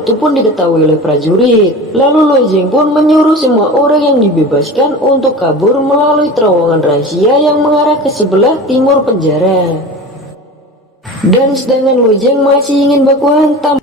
itu pun diketahui oleh prajurit. Lalu Loi Jeng pun menyuruh semua orang yang dibebaskan untuk kabur melalui terowongan rahasia yang mengarah ke sebelah timur penjara. Dan sedangkan Loi Jeng masih ingin baku hantam,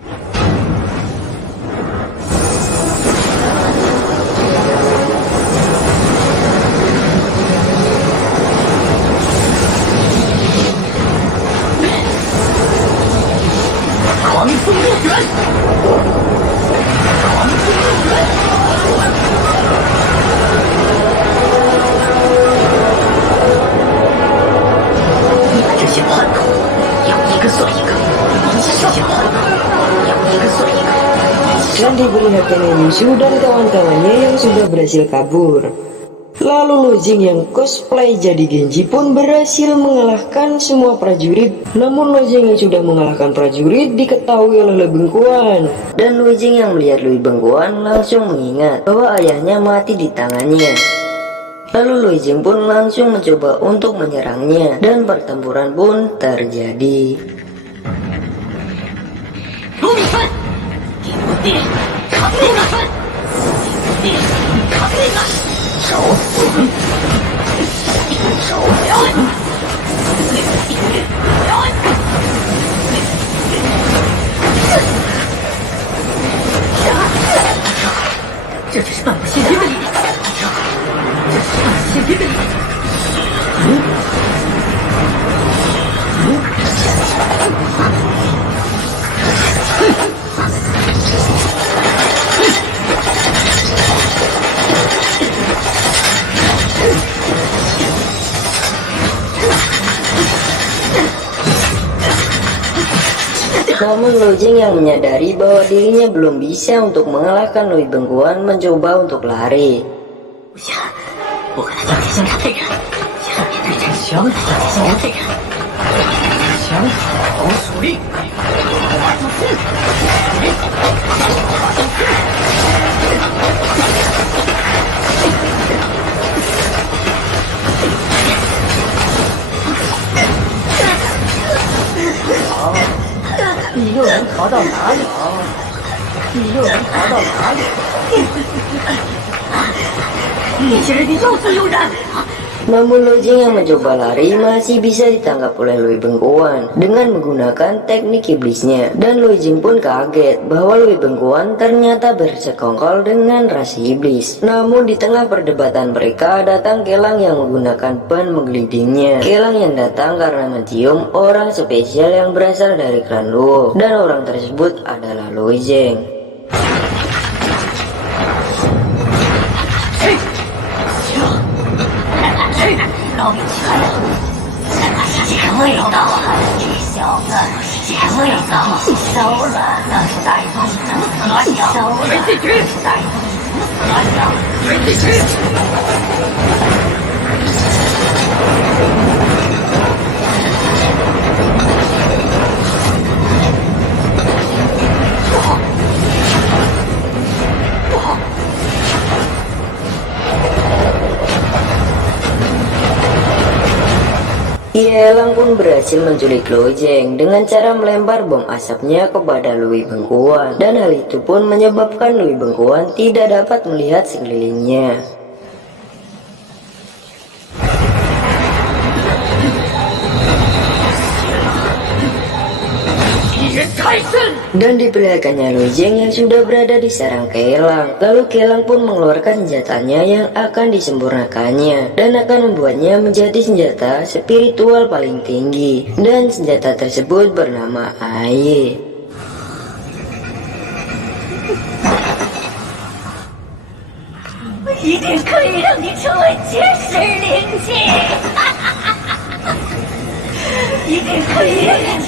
dan diperlihatkan Yushu dan kawan-kawannya yang sudah berhasil kabur. Lalu Loi Jeng yang cosplay jadi Genji pun berhasil mengalahkan semua prajurit. Namun Loi Jeng yang sudah mengalahkan prajurit diketahui oleh Lui Bengkuan. Dan Loi Jeng yang melihat Lui Bengkuan langsung mengingat bahwa ayahnya mati di tangannya. Lalu Loi Jeng pun langsung mencoba untuk menyerangnya dan pertempuran pun terjadi. Namun Loi Jeng yang menyadari bahwa dirinya belum bisa untuk mengalahkan Lui Bengkuan mencoba untuk lari. Namun Loi Jeng yang mencoba lari masih bisa ditangkap oleh Lui Bengkuan dengan menggunakan teknik iblisnya. Dan Loi Jeng pun kaget bahwa Lui Bengkuan ternyata bersekongkol dengan rasi iblis. Namun di tengah perdebatan mereka datang Kelang yang menggunakan ban menggelindingnya. Kelang yang datang karena mencium orang spesial yang berasal dari klan Luo. Dan orang tersebut adalah Loi Jeng. Kelang pun berhasil menculik Loi Jeng dengan cara melempar bom asapnya kepada Lui Bengkuan. Dan hal itu pun menyebabkan Lui Bengkuan tidak dapat melihat sekelilingnya. Dan diperlihatkannya Loi Jeng yang sudah berada di sarang Kelang. Lalu Kelang pun mengeluarkan senjatanya yang akan disempurnakannya dan akan membuatnya menjadi senjata spiritual paling tinggi. Dan senjata tersebut bernama Aye.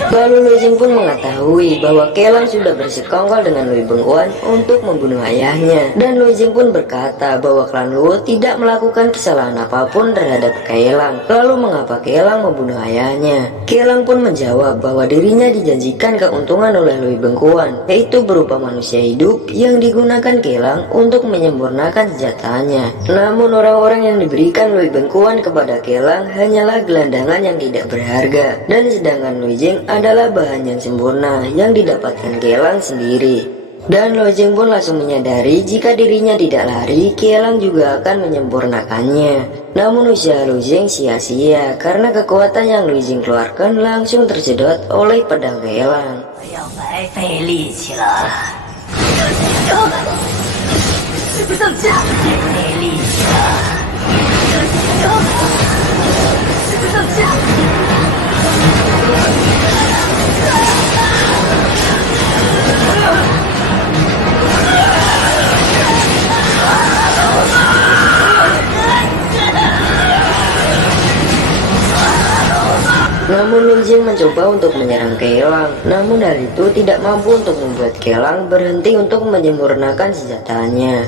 Lalu Loi Jeng pun mengetahui bahwa Kelang sudah bersekongkol dengan Lui Bengkuan untuk membunuh ayahnya. Dan Loi Jeng pun berkata bahwa klan Luo tidak melakukan kesalahan apapun terhadap Kelang. Lalu mengapa Kelang membunuh ayahnya? Kelang pun menjawab bahwa dirinya dijanjikan keuntungan oleh Lui Bengkuan, yaitu berupa manusia hidup yang digunakan Kelang untuk menyempurnakan senjatanya. Namun orang-orang yang diberikan Lui Bengkuan kepada Kelang hanyalah gelandangan yang tidak berharga. Dan sedangkan Loi Jeng adalah bahan yang sempurna yang didapatkan Kelang sendiri. Dan Loi Jeng pun langsung menyadari jika dirinya tidak lari, Kelang juga akan menyempurnakannya. Namun usaha Loi Jeng sia-sia karena kekuatan yang Loi Jeng keluarkan langsung tersedot oleh pedang Kelang. Namun Loi Jeng mencoba untuk menyerang Kelang, namun hal itu tidak mampu untuk membuat Kelang berhenti untuk menyempurnakan senjatanya.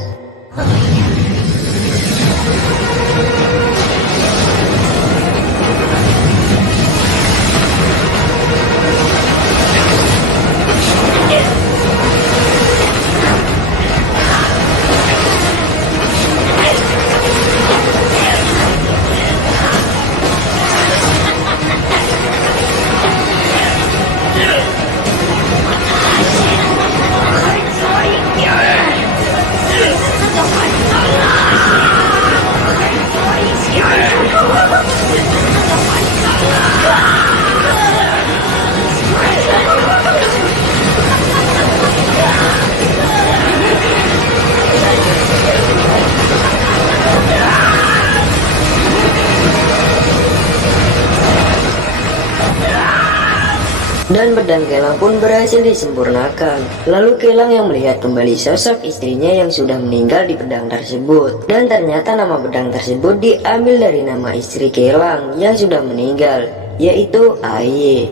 Dan pedang Kelang pun berhasil disempurnakan. Lalu Kelang yang melihat kembali sosok istrinya yang sudah meninggal di pedang tersebut. Dan ternyata nama pedang tersebut diambil dari nama istri Kelang yang sudah meninggal, yaitu Aye.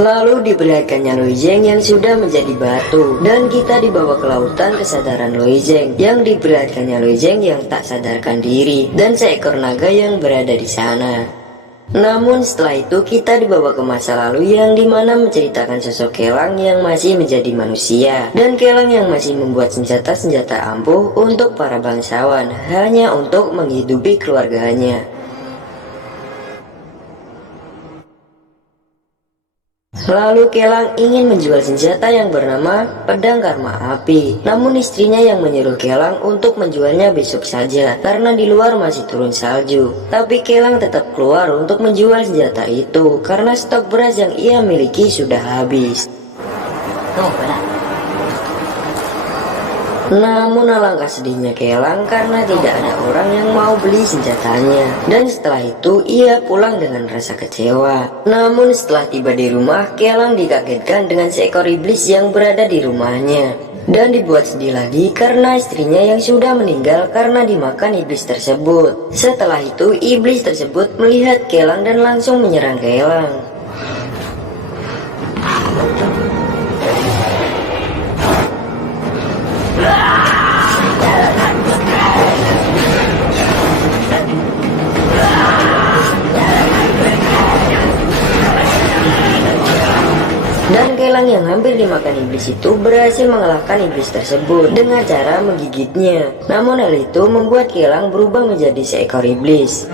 Lalu diperlihatkannya Loi Jeng yang sudah menjadi batu, dan kita dibawa ke lautan kesadaran Loi Jeng yang diperlihatkannya Loi Jeng yang tak sadarkan diri dan seekor naga yang berada di sana. Namun setelah itu kita dibawa ke masa lalu yang dimana menceritakan sosok Kelang yang masih menjadi manusia, dan Kelang yang masih membuat senjata-senjata ampuh untuk para bangsawan hanya untuk menghidupi keluarganya. Lalu Kelang ingin menjual senjata yang bernama pedang karma api. Namun istrinya yang menyuruh Kelang untuk menjualnya besok saja karena di luar masih turun salju. Tapi Kelang tetap keluar untuk menjual senjata itu karena stok beras yang ia miliki sudah habis. Namun alangkah sedihnya Kelang karena tidak ada orang yang mau beli senjatanya. Dan setelah itu ia pulang dengan rasa kecewa. Namun setelah tiba di rumah, Kelang dikagetkan dengan seekor iblis yang berada di rumahnya. Dan dibuat sedih lagi karena istrinya yang sudah meninggal karena dimakan iblis tersebut. Setelah itu iblis tersebut melihat Kelang dan langsung menyerang Kelang. Dan Kelang yang hampir dimakan iblis itu berhasil mengalahkan iblis tersebut dengan cara menggigitnya. Namun hal itu membuat Kelang berubah menjadi seekor iblis.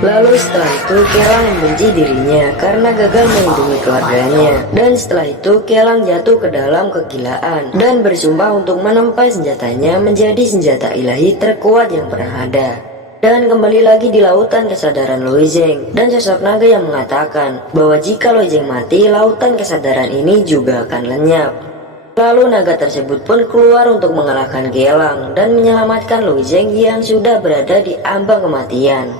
Lalu setelah itu Kelang membenci dirinya karena gagal melindungi keluarganya. Dan setelah itu Kelang jatuh ke dalam kegilaan dan bersumpah untuk menempa senjatanya menjadi senjata ilahi terkuat yang pernah ada. Dan kembali lagi di lautan kesadaran Loi Jeng, dan sosok naga yang mengatakan bahwa jika Loi Jeng mati, lautan kesadaran ini juga akan lenyap. Lalu naga tersebut pun keluar untuk mengalahkan Kelang dan menyelamatkan Loi Jeng yang sudah berada di ambang kematian.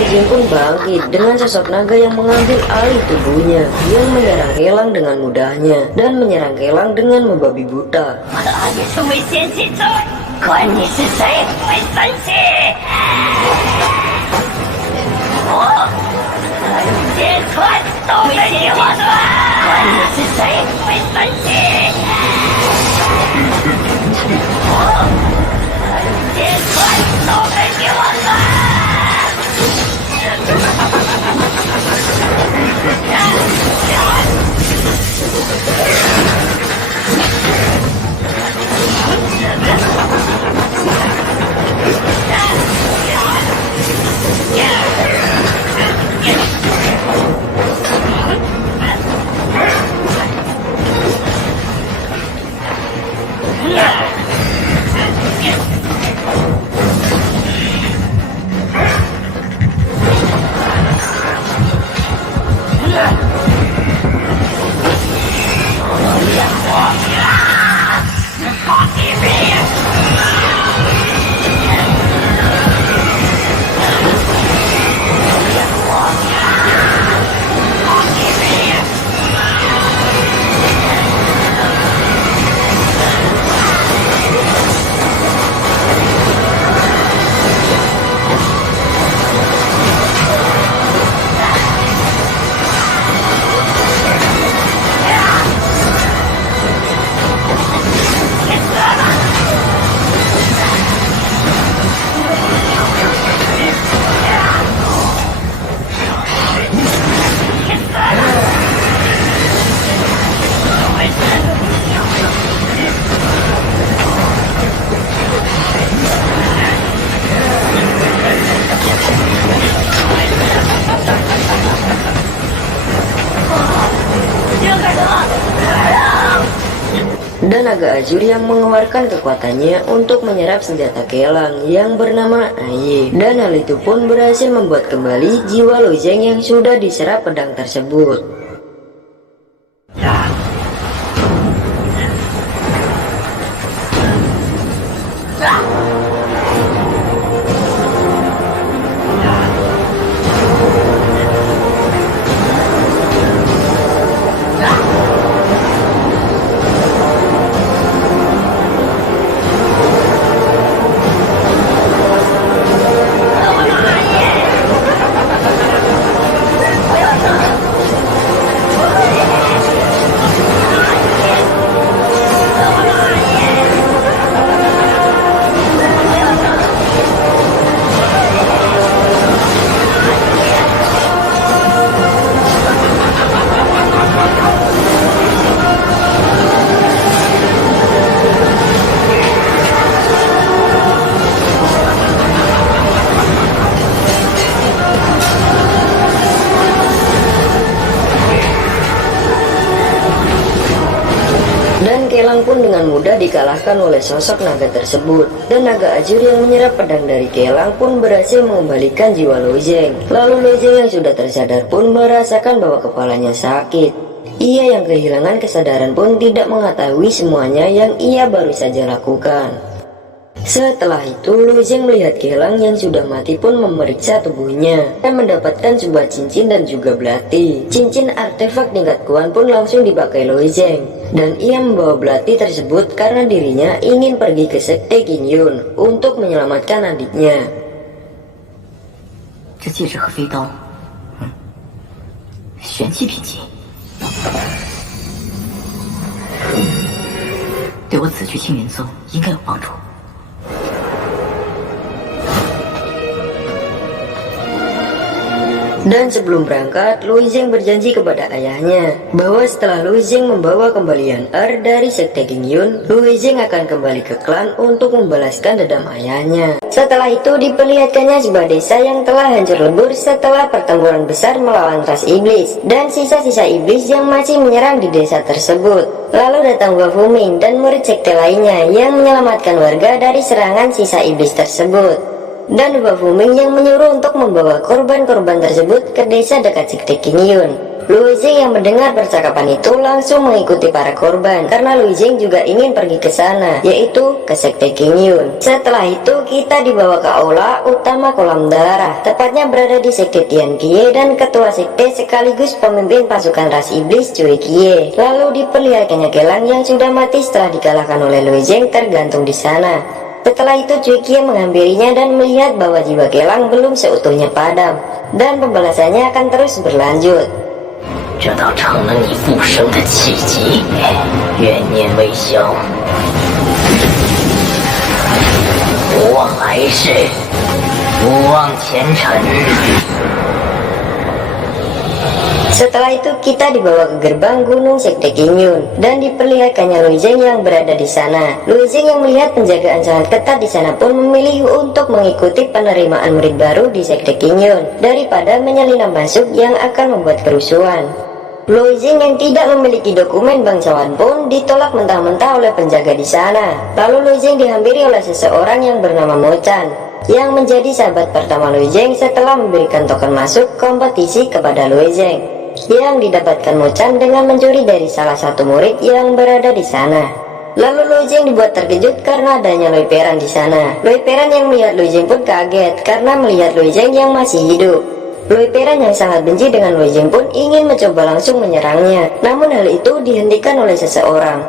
Lu Jing pun bangkit dengan sosok naga yang mengambil alih tubuhnya, yang menyerang Kelang dengan mudahnya dan menyerang Kelang dengan membabi buta. Dan naga ajur yang mengeluarkan kekuatannya untuk menyerap senjata Kelang yang bernama Aye. Dan hal itu pun berhasil membuat kembali jiwa Lu Zeng yang sudah diserap pedang tersebut. Kelang pun dengan mudah dikalahkan oleh sosok naga tersebut, dan naga ajur yang menyerap pedang dari Kelang pun berhasil mengembalikan jiwa Lu Zeng. Lalu Lu Zeng yang sudah tersadar pun merasakan bahwa kepalanya sakit. Ia yang kehilangan kesadaran pun tidak mengetahui semuanya yang ia baru saja lakukan. Setelah itu, Lu Zeng melihat Kelang yang sudah mati pun memeriksa tubuhnya dan mendapatkan sebuah cincin dan juga belati. Cincin artefak tingkat kuan pun langsung dipakai Lu Zeng, dan ia membawa belati tersebut karena dirinya ingin pergi ke Sekte Qingyun untuk menyelamatkan adiknya. 这戒指和飞刀，玄气品级，对我此去青云宗应该有帮助。 Dan sebelum berangkat, Lu Zeng berjanji kepada ayahnya bahwa setelah Lu Zeng membawa kembalian Er dari Sekte Qingyun, Lu Zeng akan kembali ke klan untuk membalaskan dendam ayahnya. Setelah itu diperlihatkannya sebuah desa yang telah hancur lebur setelah pertempuran besar melawan ras iblis dan sisa-sisa iblis yang masih menyerang di desa tersebut. Lalu datang Hua Fuming dan murid sekte lainnya yang menyelamatkan warga dari serangan sisa iblis tersebut. Dan Hua Fuming yang menyuruh untuk membawa korban-korban tersebut ke desa dekat Sekte Qingyun. Lu Jing yang mendengar percakapan itu langsung mengikuti para korban karena Lu Jing juga ingin pergi ke sana, yaitu ke Sekte King Yun. Setelah itu kita dibawa ke aula utama kolam darah, tepatnya berada di Sekte Tian Kie, dan ketua sekte sekaligus pemimpin pasukan ras iblis Cui Kie. Lalu diperlihatkannya gelang yang sudah mati setelah dikalahkan oleh Lu Jing tergantung di sana. Setelah itu Cui Kie mengambilinya dan melihat bahwa jiwa gelang belum seutuhnya padam, dan pembalasannya akan terus berlanjut. 这倒成了你复生的契机，怨念未消，不忘来世，不忘前尘。 Setelah itu kita dibawa ke gerbang gunung Sekte King Yun dan diperlihatkannya Lu Jing yang berada di sana. Lu Jing yang melihat penjagaan sangat ketat di sana pun memilih untuk mengikuti penerimaan murid baru di Sekte King Yun daripada menyelinap masuk yang akan membuat kerusuhan. Lu Jing yang tidak memiliki dokumen bangsawan pun ditolak mentah-mentah oleh penjaga di sana. Lalu Lu Jing dihampiri oleh seseorang yang bernama Mo Chan, yang menjadi sahabat pertama Lu Jing setelah memberikan token masuk kompetisi kepada Lu Jing, yang didapatkan Mo Chan dengan mencuri dari salah satu murid yang berada di sana. Lalu Lu Jing dibuat terkejut karena adanya Lui Peran di sana. Lui Peran yang melihat Lu Jing pun kaget karena melihat Lu Jing yang masih hidup. Lui Peran yang sangat benci dengan Lu Jing pun ingin mencoba langsung menyerangnya, namun hal itu dihentikan oleh seseorang.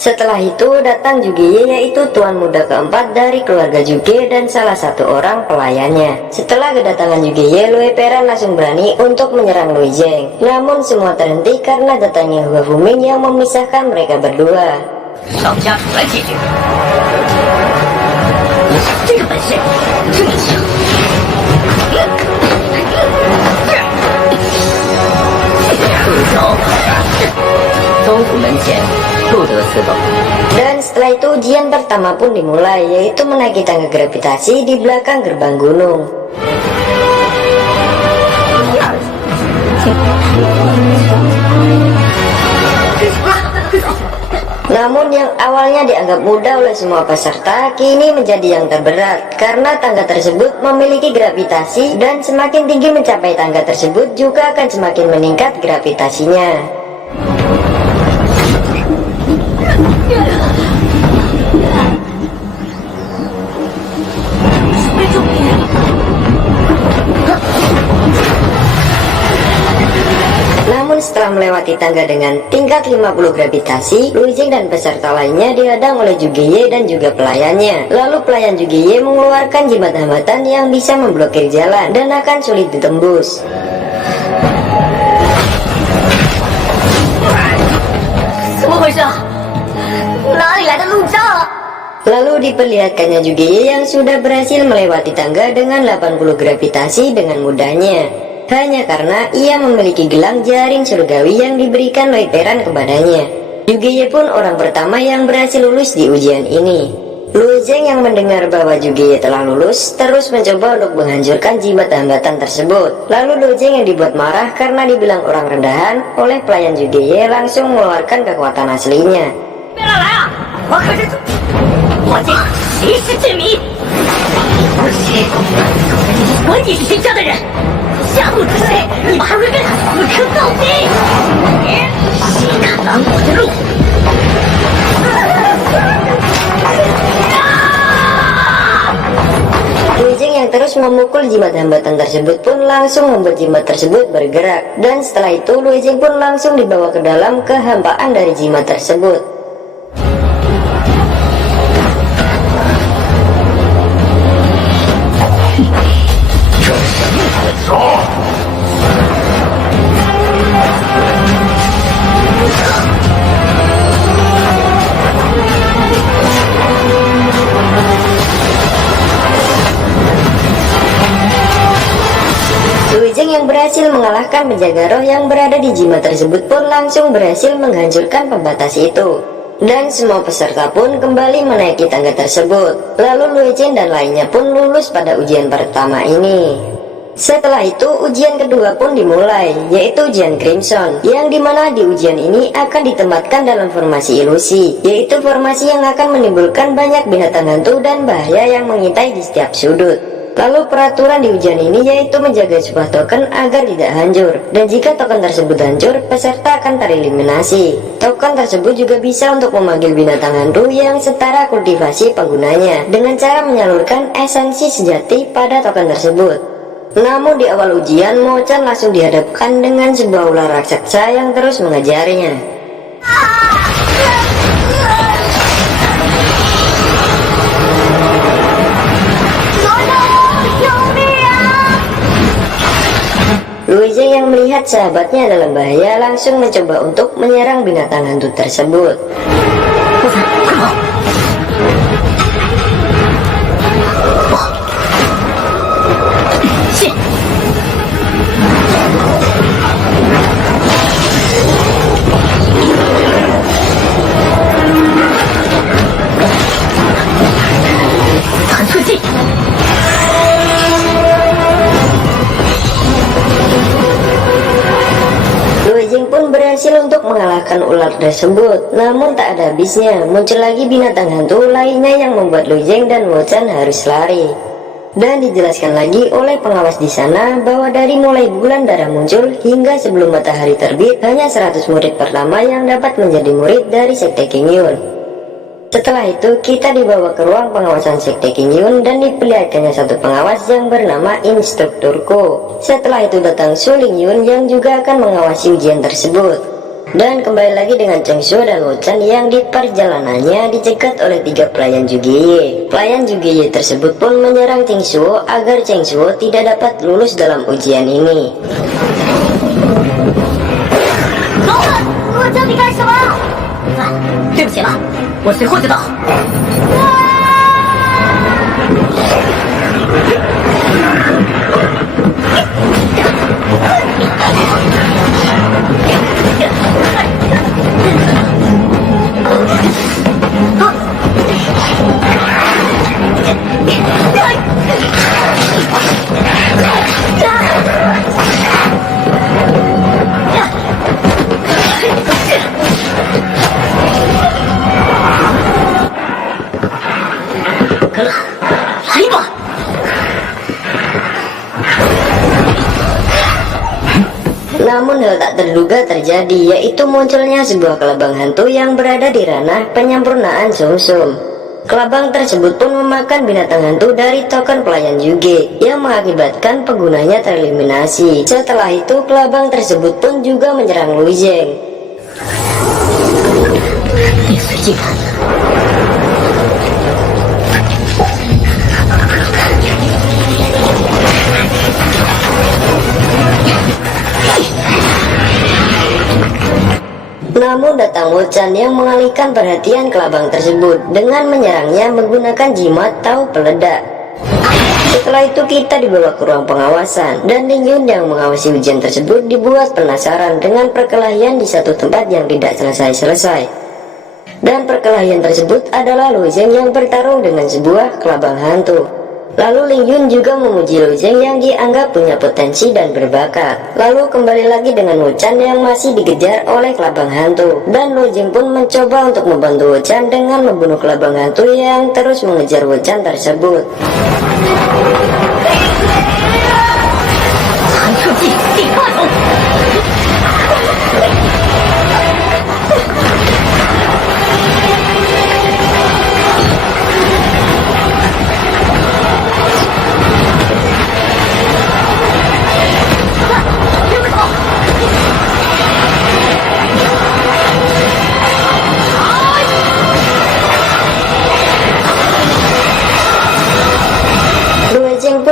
Setelah itu datang Jugie, yaitu tuan muda keempat dari keluarga Jugie dan salah satu orang pelayannya. Setelah kedatangan Jugie, Lui Peran langsung berani untuk menyerang Lu Jing. Namun semua terhenti karena datangnya Hua Fuming yang memisahkan mereka berdua. 老家主来解决。你这个本事这么强，不走，宗府门前不得私斗。 Dan setelah itu ujian pertama pun dimulai, yaitu menaiki tangga gravitasi di belakang gerbang gunung. Namun yang awalnya dianggap mudah oleh semua peserta kini menjadi yang terberat karena tangga tersebut memiliki gravitasi, dan semakin tinggi mencapai tangga tersebut juga akan semakin meningkat gravitasinya. Namun setelah melewati tangga dengan tingkat 50 gravitasi, Lu Jing dan peserta lainnya dihadang oleh Jugie dan juga pelayannya. Lalu pelayan Jugie mengeluarkan jimat hambatan yang bisa memblokir jalan dan akan sulit ditembus. 怎么回事？哪里来的路障啊？ Lalu diperlihatkannya Jugie yang sudah berhasil melewati tangga dengan 80 gravitasi dengan mudahnya. Hanya karena ia memiliki gelang jaring surgawi yang diberikan Lui Peran kepadanya. Jugie pun orang pertama yang berhasil lulus di ujian ini. Lu Jing yang mendengar bahwa Jugie telah lulus terus mencoba untuk menghancurkan jimat hambatan tersebut. Lalu Lu Jing yang dibuat marah karena dibilang orang rendahan oleh pelayan Jugie langsung mengeluarkan kekuatan aslinya. 别乱来啊！我可是我这谁是之谜，我你是谁家的人？下路之谁？你们还会跟他死磕到底？谁敢拦我的路？ Lu Jing yang terus memukul jimat hambatan tersebut pun langsung membuat jimat tersebut bergerak, dan setelah itu Lu Jing pun langsung dibawa ke dalam kehampaan dari jimat tersebut. Lu Jing yang berhasil mengalahkan penjaga roh yang berada di jimat tersebut pun langsung berhasil menghancurkan pembatas itu. Dan semua peserta pun kembali menaiki tangga tersebut. Lalu Lu Jing dan lainnya pun lulus pada ujian pertama ini. Setelah itu ujian kedua pun dimulai, yaitu ujian Crimson, yang dimana di ujian ini akan ditempatkan dalam formasi ilusi, yaitu formasi yang akan menimbulkan banyak binatang hantu dan bahaya yang mengintai di setiap sudut. Lalu peraturan di ujian ini yaitu menjaga sebuah token agar tidak hancur, dan jika token tersebut hancur, peserta akan tereliminasi. Token tersebut juga bisa untuk memanggil binatang hantu yang setara kultivasi penggunanya dengan cara menyalurkan esensi sejati pada token tersebut. Namun di awal ujian, Mo-chan langsung dihadapkan dengan sebuah ular raksasa yang terus mengejarnya. Lui Zeng yang melihat sahabatnya dalam bahaya langsung mencoba untuk menyerang binatang hantu tersebut. Berhasil untuk mengalahkan ular tersebut, namun tak ada habisnya. Muncul lagi binatang hantu lainnya yang membuat Lui Zeng dan Mo-chan harus lari. Dan dijelaskan lagi oleh pengawas di sana bahwa dari mulai bulan darah muncul hingga sebelum matahari terbit, hanya 100 murid pertama yang dapat menjadi murid dari Sekte King Yun. Setelah itu kita dibawa ke ruang pengawasan Sekte King Yun dan diperlihatkannya satu pengawas yang bernama Instruktur Ko. Setelah itu datang Su Ling Yun yang juga akan mengawasi ujian tersebut. Dan kembali lagi dengan Cheng Shuo dan Mo-chan yang di perjalanannya dicegat oleh 3 pelayan Zhuge. Pelayan Zhuge tersebut pun menyerang Cheng Shuo agar Cheng Shuo tidak dapat lulus dalam ujian ini. Namun hal tak terduga terjadi, yaitu munculnya sebuah kelabang hantu yang berada di ranah penyempurnaan Sum Sum. Kelabang tersebut pun memakan binatang hantu dari token pelayan Zhuge yang mengakibatkan penggunanya tereliminasi. Setelah itu kelabang tersebut pun juga menyerang Lui Zeng. Namun datang Mo-chan yang mengalihkan perhatian kelabang tersebut dengan menyerangnya menggunakan jimat tahu peledak. Setelah itu kita dibawa ke ruang pengawasan dan Ling Yun yang mengawasi ujian tersebut dibuat penasaran dengan perkelahian di satu tempat yang tidak selesai-selesai. Dan perkelahian tersebut adalah Lui Zeng yang bertarung dengan sebuah kelabang hantu. Lalu Ling Yun juga memuji Lui Zeng yang dianggap punya potensi dan berbakat. Lalu kembali lagi dengan Mo-chan yang masih dikejar oleh kelabang hantu. Dan Lui Zeng pun mencoba untuk membantu Mo-chan dengan membunuh kelabang hantu yang terus mengejar Mo-chan tersebut.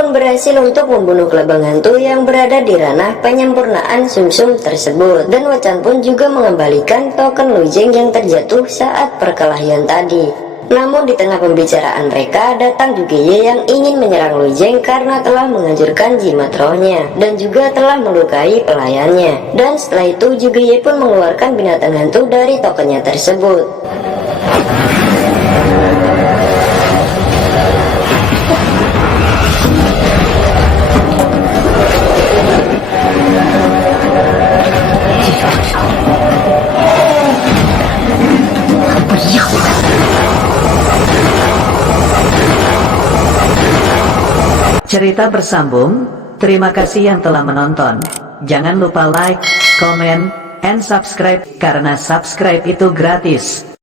Berhasil untuk membunuh kelabang hantu yang berada di ranah penyempurnaan Sum Sum tersebut. Dan Mo-chan pun juga mengembalikan token Lui Zeng yang terjatuh saat perkelahian tadi. Namun di tengah pembicaraan mereka datang Zhuge yang ingin menyerang Lui Zeng karena telah menghancurkan jimat rohnya dan juga telah melukai pelayannya. Dan setelah itu Zhuge pun mengeluarkan binatang hantu dari tokennya tersebut. cerita bersambung. Terima kasih yang telah menonton. Jangan lupa like, comment, and subscribe karena subscribe itu gratis.